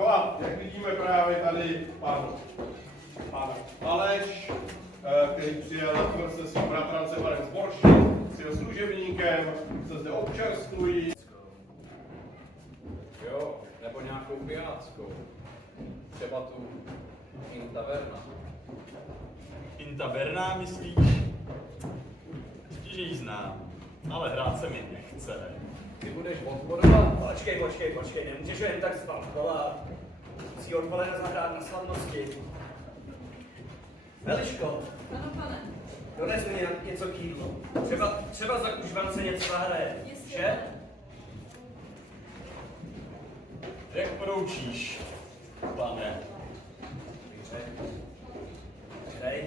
No a jak vidíme právě tady pan Aleš, který přijel se svým bratrancem panem Zborši, s jeho služebníkem, se zde občerstvují. Jo, nebo nějakou pijáckou. Třeba tu Intaverna. Intaverna, myslíš? Že ji znám, ale hrát se mi nechce. Ty budeš odporovat? Počkej, nemůžeš jen tak zvalkovat. Musí odpoledne zahrát na slavnosti. Eliško, Ano, pane. dones mi něco k jídlu. Třeba za kužvance něco zahraje. Jistě. Že? Jak poroučíš, pane? Hej.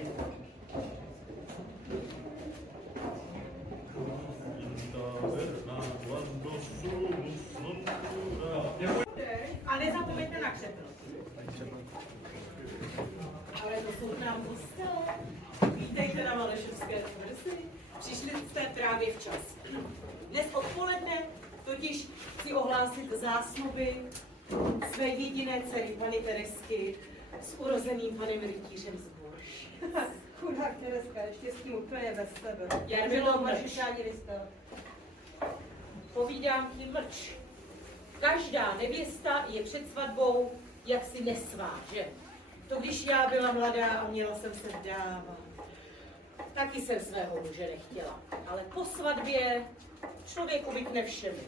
A nezapomeňte na křepel. Ale to jsou nám hosté. Vítejte na Malešovské tvrzi. Přišli jste právě včas. Dnes odpoledne totiž chci ohlásit zásnuby své jediné dcery, paní Teresky, s urozeným panem rytířem Zborš. Chudák Tereska, ještě s tím úplně bez sebe. Jarmilo, Můžeš ani vystat. Povídám ti mlč. Každá nevěsta je před svatbou jaksi nesvá, že? To když já byla mladá a měla jsem se vdávat. Taky jsem svého muže nechtěla. Ale po svatbě člověk uvykne všemi.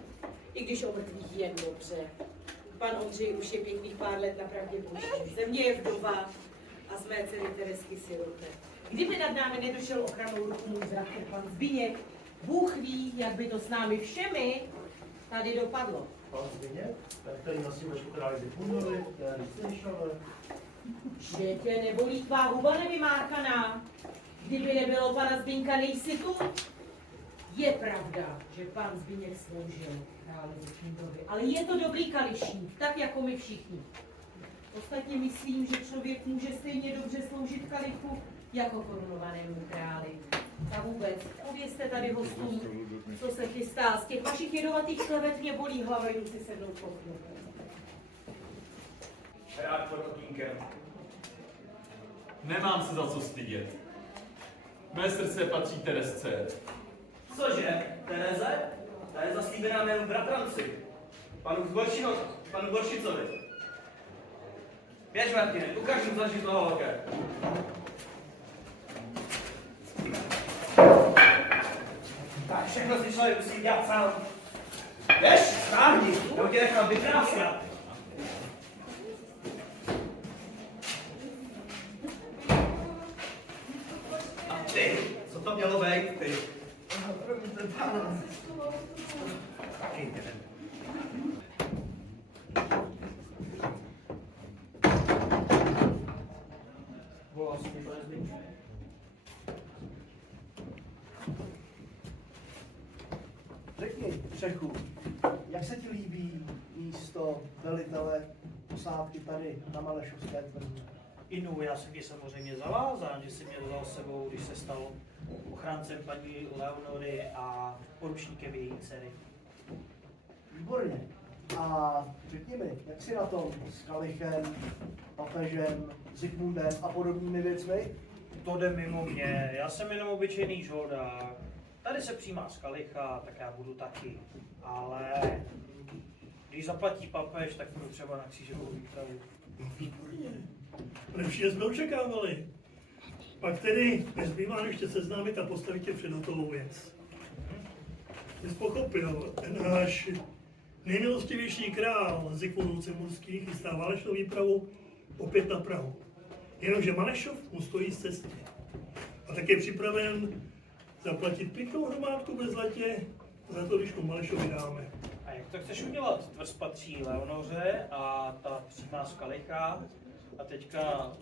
I když o mrtvých jen dobře. Pan Ondřej už je pěkných pár let na pravdě boží. Ze mě je vdova a z mé dcery Teresky siroté. Kdyby nad námi nedošel ochranou ruku můj bratr pan Zbyněk, Bůh ví, jak by to s námi všemi tady dopadlo. Pan Zbyněk, který nosí ve šukráli Zikmundovi, Jary Slyšové. Že tě nebolí tvá huba nevymákaná? Kdyby nebylo pana Zbyňka, nejsi tu? Je pravda, že pan Zbyněk sloužil králi Zikmundovi, ale je to dobrý kališník, tak jako my všichni. Ostatně myslím, že člověk může stejně dobře sloužit kalichu jako korunovanému králi. A vůbec, povězte tady hostům, co se chystá. Z těch vašich jedovatých klevet mě bolí hlava, jdu si sednout po chvíli. Rád pod okýnkem. Nemám se za co stydět. Mé srdce patří Teresce. Cože? Tereze? Ta je zaslíbená mému bratranci. Panu Boršicovi. Běž, Martine, ukaž mu zažít toho holka. Tak všechno si člověk musí dělat sám. Běž, stáhni, nebo tě nechám vykrásnat. A ty, co to mělo být, ty? Taky jdem. Volal jsi mi, pane Zbyňku? Řekni, Čechu, jak se ti líbí místo velitele posádky tady na Malešovské tvrzi? Inu, já jsem ji samozřejmě zavázán, že si mě vzal s sebou, když se stal ochráncem paní Leonory a poručníkem její dcery. Výborně. A řekni mi, jak jsi na tom s Kalichem, papežem, Zikmundem a podobnými věcmi? To jde mimo mě, já jsem jenom obyčejný žoldák. Tady se přijímá z Kalicha, tak já budu taky. Ale když zaplatí papež, tak budu třeba na křížovou výpravu. Výborně. Lepší jsme očekávali. Pak tedy nezbývá ještě seznámit a postavit tě před hotovou věc. Jsi pochopil, náš nejmilostivější král Zikmund Lucemburský chystá válečnou výpravu opět na Prahu. Jenomže Malešov mu stojí z cesty. A tak je připraven zaplatit pěknou hromádku ve zlatě za to, když mu Malešovi dáme. A jak to chceš udělat? Tvrz patří Leonoře a ta přijímá z Kalicha. A teďka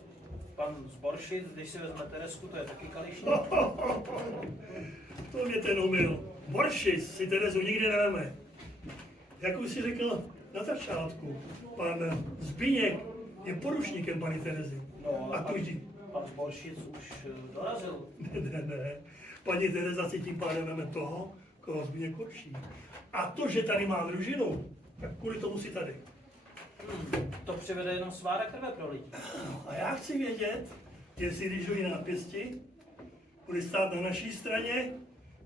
pan Zboršic, když si vezme Teresku, to je taky kališník. To mě ten omyl. Boršic si Terezu nikdy neveme. Jak už si řekl na začátku, pan Zbyněk je poručníkem paní Terezy. No, A tudíž. pan Zboršic už dorazil. Ne. Paní Tereza si tím pádem veme toho, koho Zbyněk určí. A to, že tady má družinu, tak kvůli tomu si tady. To přivede jenom svára krve pro lidi. A já chci vědět, jestli když dojde na pěsti, budeš stát na naší straně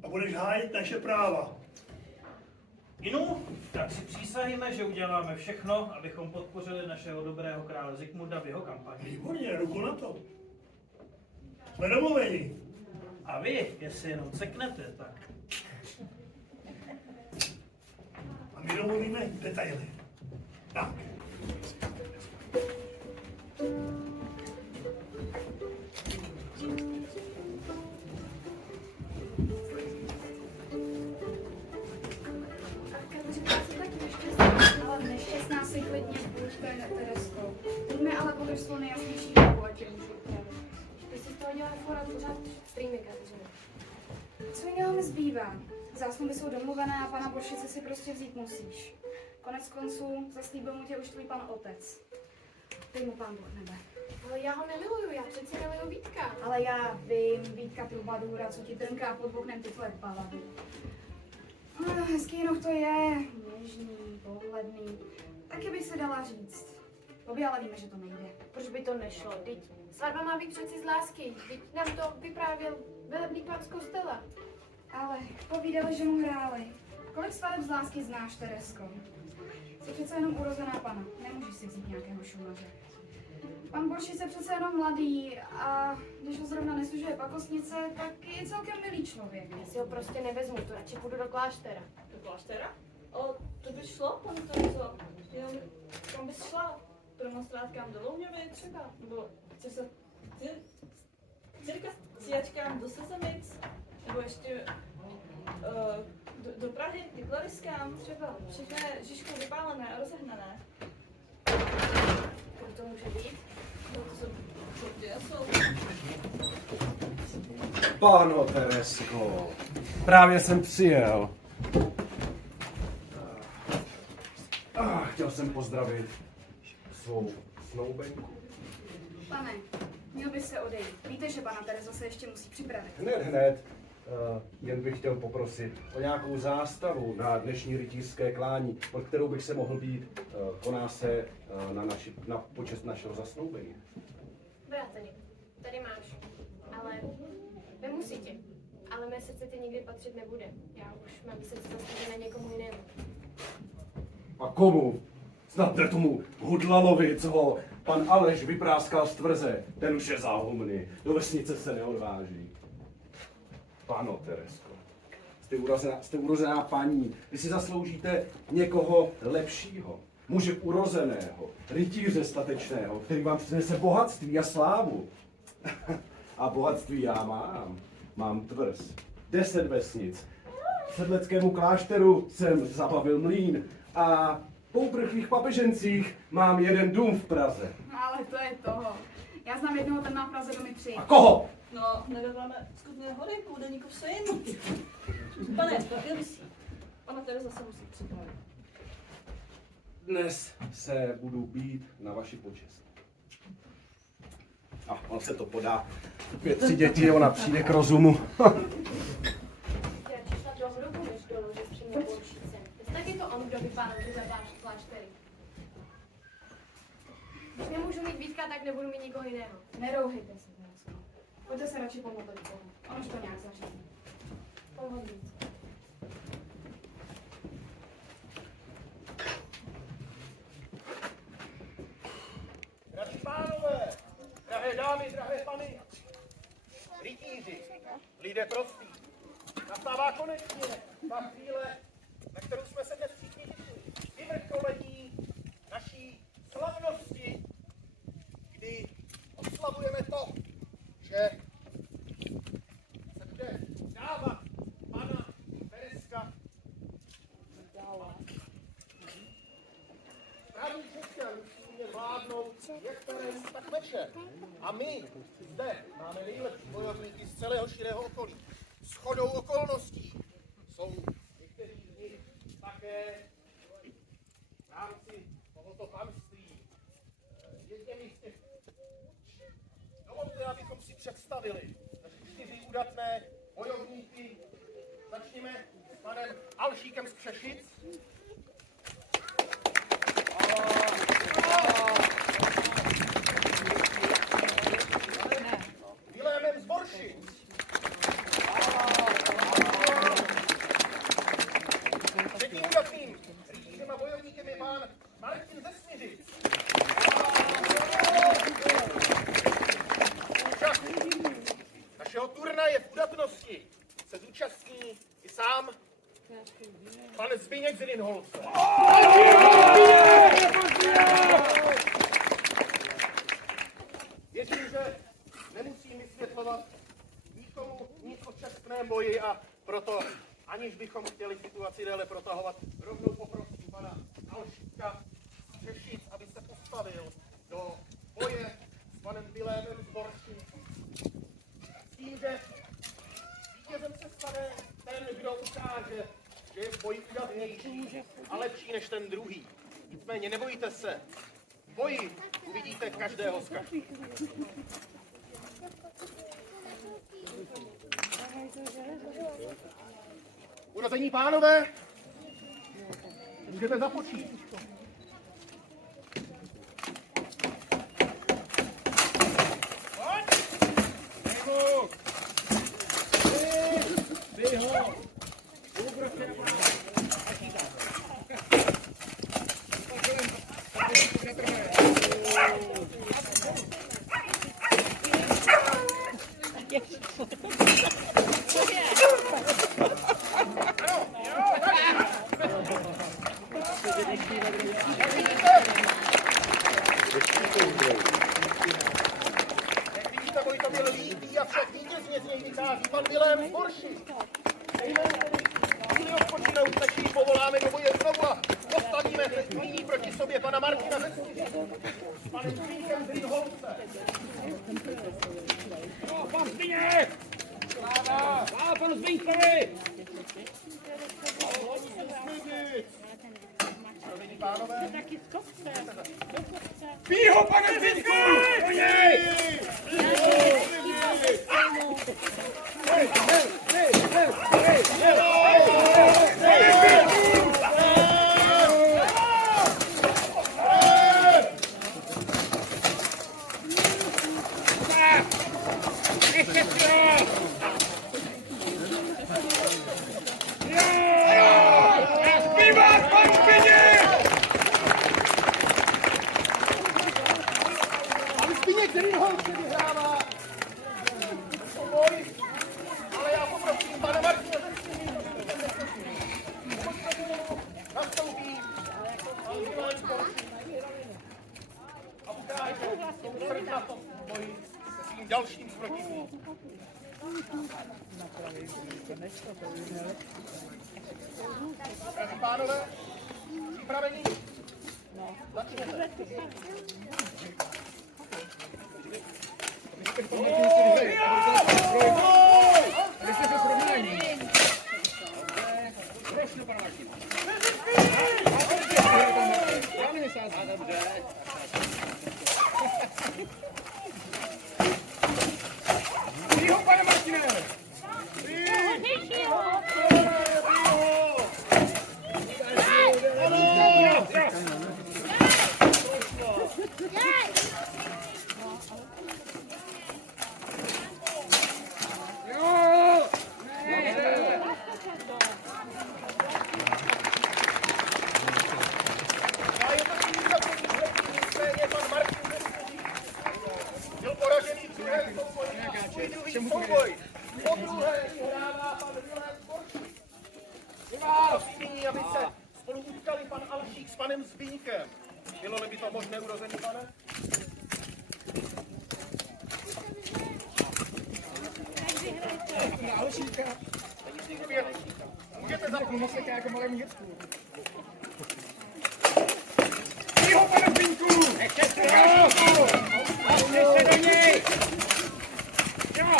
a budeš hájit naše práva. Inu, tak si přísahíme, že uděláme všechno, abychom podpořili našeho dobrého krále Zikmunda v jeho kampani. Výborně, ruku na to. Jsme domluveni. A vy, jestli jenom ceknete, tak... A my domluvíme detaily. Tak. Ale nešťastná si klidně buďte, Teresko. Buďme ale podle svou nejjasnější dobu, ať je můžu upravit. Ty si z toho děláš pořád streamy, Kateřina. Co jiného mi zbývá? Zásluhy jsou domluvené a pana Boršice si prostě vzít musíš. Konec konců zaslíbil mu tě už tvůj pan otec. Dej mu pán Bůh nebe. Ale já ho nemiluju, já přeci miluju Vítka. Ale já vím, Vítka trubadůra, co ti trnká pod oknem ty tvoje balady. Hezký noh to je, něžný, pohledný. Taky bych se dala říct. Obě ale víme, že to nejde. Proč by to nešlo? Teď svatba má být přeci z lásky. Teď nám to vyprávěl velebný pán z kostela. Ale povídali, že mu hráli. Kolik svateb z lásky znáš, Teresko? Jsi přece jenom urozená pana. Nemůžeš si vzít nějakého šumaře. Pan Boršic je přece jenom mladý a když ho zrovna nesužuje pakostnice, tak je celkem milý člověk. Já si ho prostě nevezmu, to radši půjdu do kláštera. Do kláštera? O, to by šlo, pane Terezo. Jenom, kam bys šla? K demonstrátkám do Louňovy třeba? Nebo chceš se cíjačkám do Sezemic? Nebo ještě do Prahy, k Klariskám třeba? Všechno je Žižkou vypálené a rozehnané. Kolik to může být? No to jsou. Páno Teresko, právě jsem přijel. Chtěl jsem pozdravit svou snoubenku. Pane, měl by se odejít. Víte, že pana Terezo se ještě musí připravit. Hned. Jen bych chtěl poprosit o nějakou zástavu na dnešní rytířské klání, pod kterou bych se mohl být. Koná se na počest našeho zasnoubení. Bráteli, tady máš. Ale nemusí tě. Ale mé srdce ti nikdy patřit nebude. Já už mám srdce zastavené někomu jinému. A komu? Snad ne tomu hudlalovi, co ho pan Aleš vypráskal z tvrze. Ten už je záhumný. Do vesnice se neodváží. Pano Teresko, jste urozená paní. Vy si zasloužíte někoho lepšího. Muže urozeného, rytíře statečného, který vám přinese bohatství a slávu. A bohatství já mám. Mám tvrz. 10 vesnic. V sedleckému klášteru jsem zabavil mlýn a po uprchlých papežencích mám jeden dům v Praze. Ale to je toho. Já znám jednoho, ten má v Praze domy 3. A koho? No, nedovoláme skutně hory, půldeníku syn. Pane, Ilisi, pana Tereza se musí připravit. Dnes se budu bít na vaši počest. A on se to podá. 5-3 děti, ona přijde k rozumu. Já přišla do hrubu, než doložit přímě Boršice. Tak je to on, kdo vypálil ty kláštery. Když nemůžu mít Vítka, tak nebudu mít nikoho jiného. Nerouhejte se, Teresko. Pojďte se radši pomodlit Bohu. On už to nějak zařídí. Pomodlit. Drazí pánové, drahé dámy, drahé pany, rytíři, lidé prostí, nastává konečně ta chvíle, na kterou jsme se dnes všichni těšili. Vyvrcholení naší slavnosti, kdy oslavujeme to, že se bude dávat pana Tereska. Právě České musí umět vládnout jak terén, tak večer. A my zde máme nejlepší bojovníky z celého širého okolí. Shodou okolností jsou někteří z nich také v rámci tohoto panství. Jedněmi z těch dovolte, abychom si představili naše 4 udatné bojovníky. Začněme s panem Alšíkem z Křešic. Zrinholce. Věřím, že nemusím vysvětlovat nikomu nic o čestném boji a proto, aniž bychom chtěli situaci déle protahovat, rovnou poprosím pana Alšíka z Řešic, aby se postavil do boje s panem Vilémem z Borši. S tím, že vítězem se stane ten, kdo ukáže, že je v boji udatnější a lepší než ten druhý. Nicméně nebojte se, v boji uvidíte každého z každých. Urození pánové, můžete započít. Jak vidíte, boj to byl líbý a však vítězně z něj vychází pan Vilém z Borši. Chvíli odpočinout, než ji povoláme do boje znovu a postavíme nyní proti sobě pana Martina ze Studičku s panem Zbínkem z Rýnholce. No, pan Zbíněk! Sláva! Sláva panu Zbínkovi! Provení pánové. Pí ho, pane Zbínku! Po něj! Ještě zpívat, pan Zbíněk! Pan Zbíněk z Rýnholce vyhrává boj, ale já poprosím pana Martina ze Studičku, nastoupí pan Vilém z Borši a ukáže tomu srdnatom boji se svým dalším protivníkem. Pánové, připravení? Začněte. Pí ho, pane Martine! Byl poražený v druhém souboji. Druhý souboj. Po druhé vyhrává pan Vilém z Borši. Prosím nyní, aby se spolu utkali pan Alšík s panem Zbínkem. Bylo-li by to možné, urozený pane? Alšíka. Můžete zapomínat. Jako malému děcku. Pí ho, pane Zbínku! Ještě se do něj! Jo!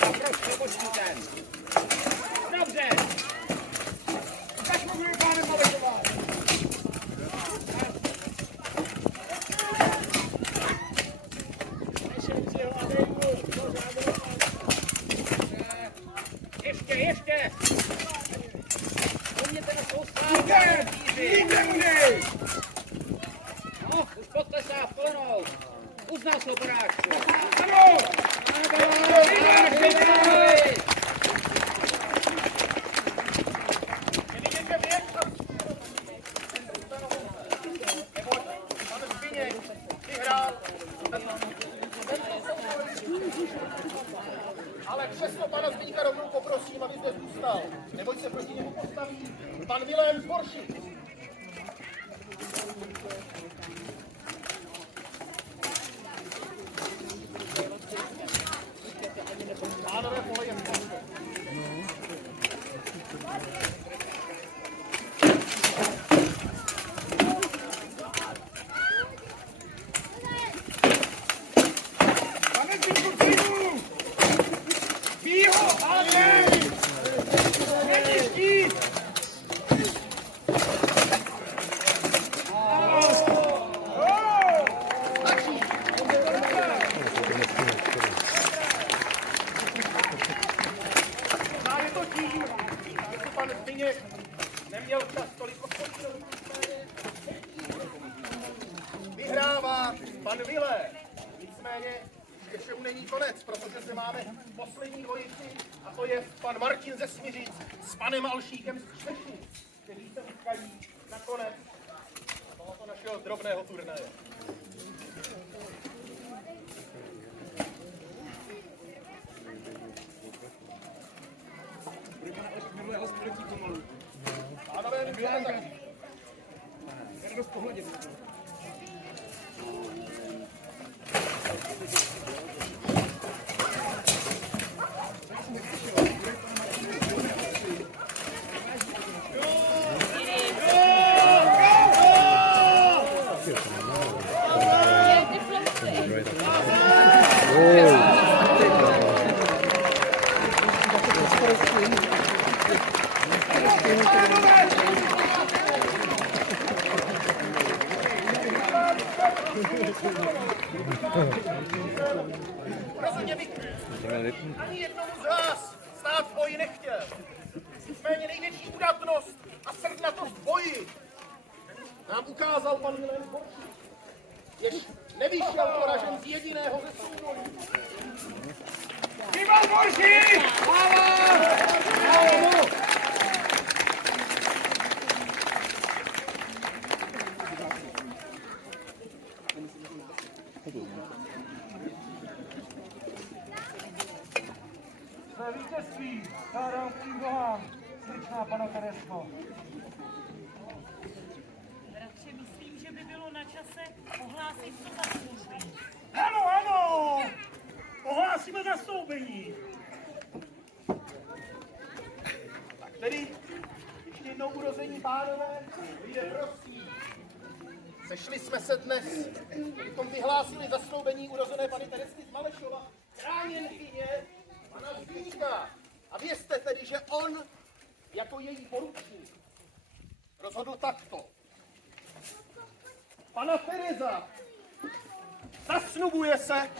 A prostě počítem. Dobře. Tak mohu je pánem naletovat. Ještě! Uměte na soustávku. Nikde mu nej! No, už potlesá v kolenou. Uznal slobodáčku. Ano! Pan Zbíněk vyhrál. Ale přesto pana Zbíňka rovnou poprosím, aby zde zůstal, neboť se proti němu postaví pan Vilém z Boršic. Pánové, polejem posto. Pane Zbyňku, přijdu! Bíj ho, ale není štít! Možná je to tím, že pan Zbyněk neměl čas tolik odpočinout. Vyhrává pan Vilé. Nicméně ještě mu není konec, protože zde máme poslední dvojici, a to je pan Martin ze Smiřic s panem Alšíkem z Křešnic, kteří se utkají nakonec tohoto našeho drobného turnaje. Pánové, můžeme začít. Rozhodně bych ani jednomu z vás stát v boji nechtěl. Nicméně největší udatnost a srdnatost v boji nám ukázal pan Vilém z Boršic, jež nevyšel poražen z jediného ze soubojů. Ivan Boršic! Bravo! Své vítězství skládám k tvým nohám, sličná pana Teresko. Bratře, myslím, že by bylo na čase ohlásit to zastoupení. Ano, ano! Ohlásíme zastoupení. Tak tedy, ještě jednou urození pánové, lidé prosím. Sešli jsme se dnes, abychom vyhlásili zasnoubení urozené Pany Teresky z Malešova, chráněnkyně pana Zbyňka. A vězte tedy, že on, jako její poručník, rozhodl takto. Pana Tereza zasnubuje se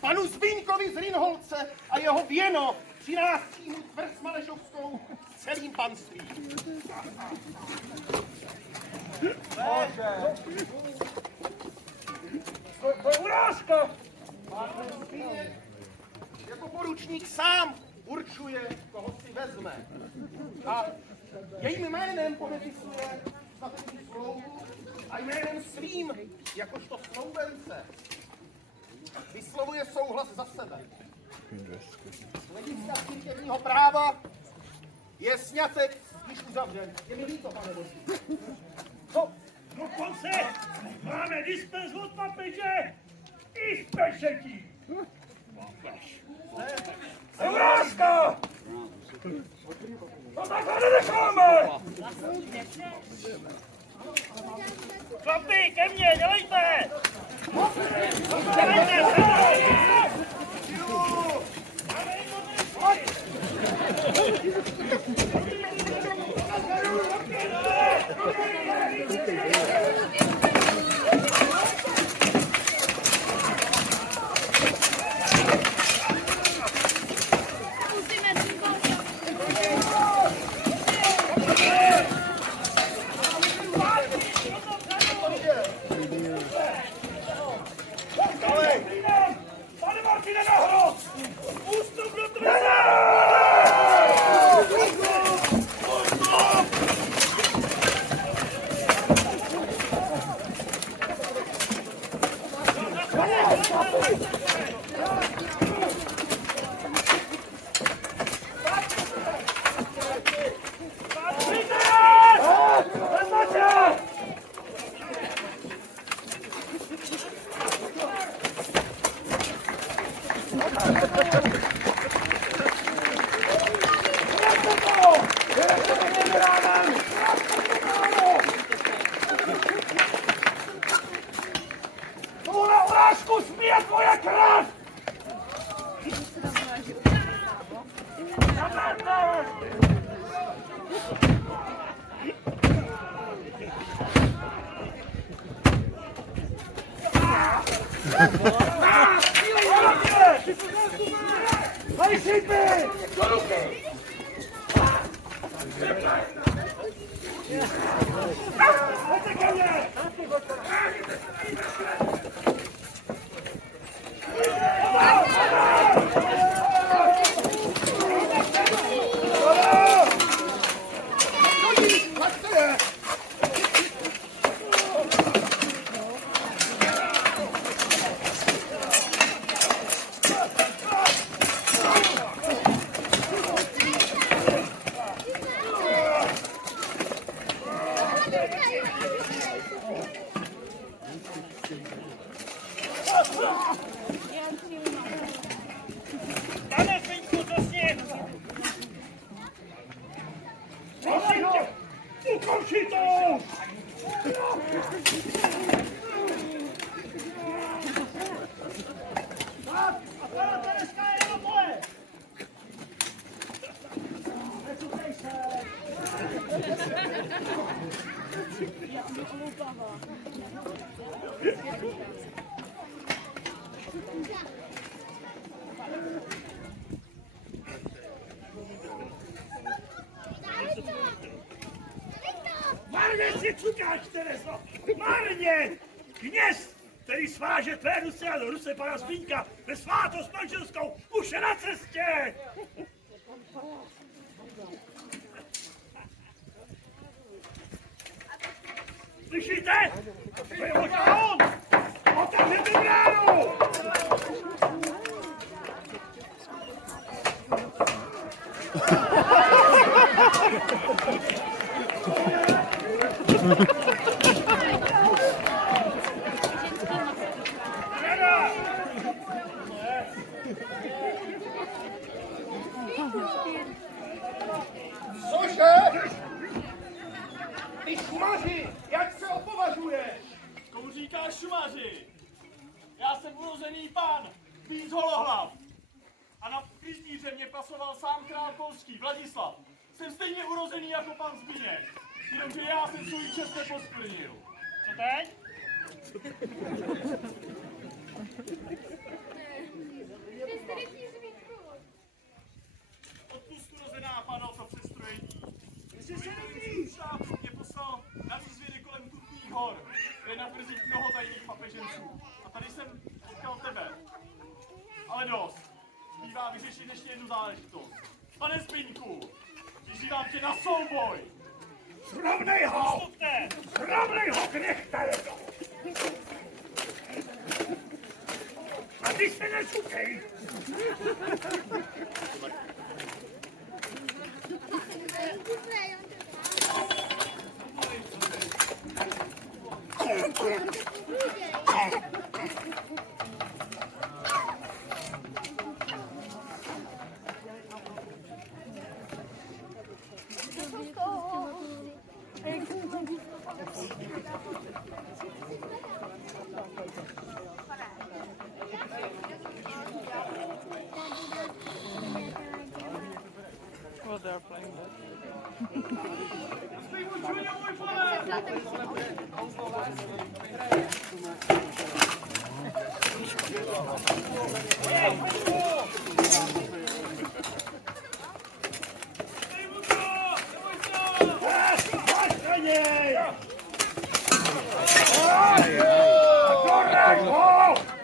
panu Zbyňkovi z Rinholce a jeho věno přináší mu tvrz Malešovskou s celým panstvím. To je urážka! Pán Zbyněk jako poručník sám určuje, koho si vezme. A jejím jménem podepisuje svatební smlouvu a jménem svým, jakožto snoubence, vyslovuje souhlas za sebe. Z hlediska církevního práva je sňatek již uzavřen. Je mi líto, pane Boží. Dokonce máme dispens od papeže i z pešetí. Urážka! To takhle nenecháme! Chlapi, ke mně, dělejte! Dělejte se! Pane Martine, nahoru! Ústup do treze! Tuhle urážku smije tvoje krev! Hej, šípy! Do ruky! Pojďte ke mně! Pane Zbyňku, co s ním? Prosím tě, ukončí to! A pana Tereska je jenom moje! Nesutej se! Marně si cukáš, Terezo! Marně! Kněz, který sváže tvé Rusy a Rusy pana Zbyňka ve svátost manželskou, už je na cestě! Slyšíte? To je možná on! Otevřete bránu! Cože? Ty šmaři, jak se opovažuješ? Komu říkáš šumaři? Já jsem urozený pán, víc holohlav. A na klízníře mě pasoval sám král polský, Vladislav. Jsem stejně urozený jako pan Zbyněk, jenomže já jsem svůj čest neposplnil. Co teď? Odpust urozená pano to přestrojení. Jestli štáb mě poslal na výzvědy kolem Kutních hor, kde je na brzích mnoho tajných papeženců. A tady jsem potkal tebe. Ale dost. Bývá vyřešit ještě jednu záležitost. Pane Zbyňku, vyzývám tě na souboj. Srovnej ho! Srovnej ho, knechte! A ty se nečukej! Well, they're playing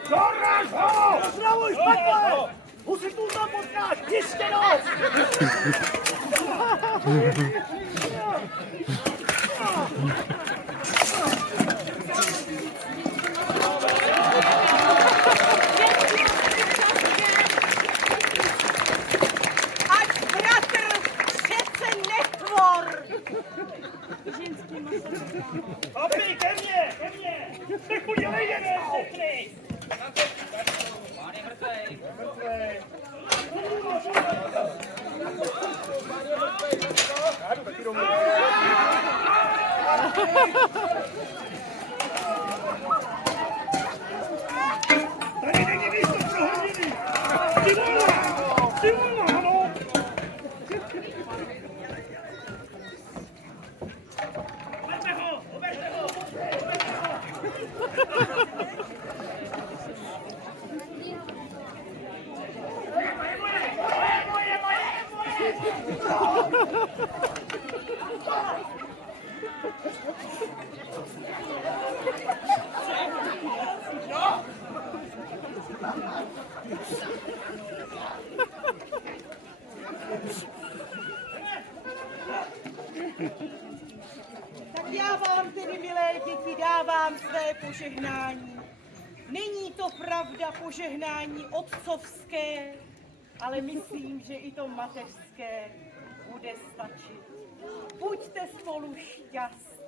Doraž ho! Pozdravuj, špatně! Musíš tu tam potkáš, jistě noc! Ať bratr přece netvor! Papi, ke mně! Nech udělej jeden, sekry! Pán je mrtvej. Já jdu taky domů. Tady není místo pro hodiny! Ty vole, ano! Uveďte ho! Uveďte ho! Tak já vám tedy, milé děti, dávám své požehnání. Není to pravda požehnání otcovské, ale myslím, že i to mateřské bude stačit. Buďte spolu šťastní.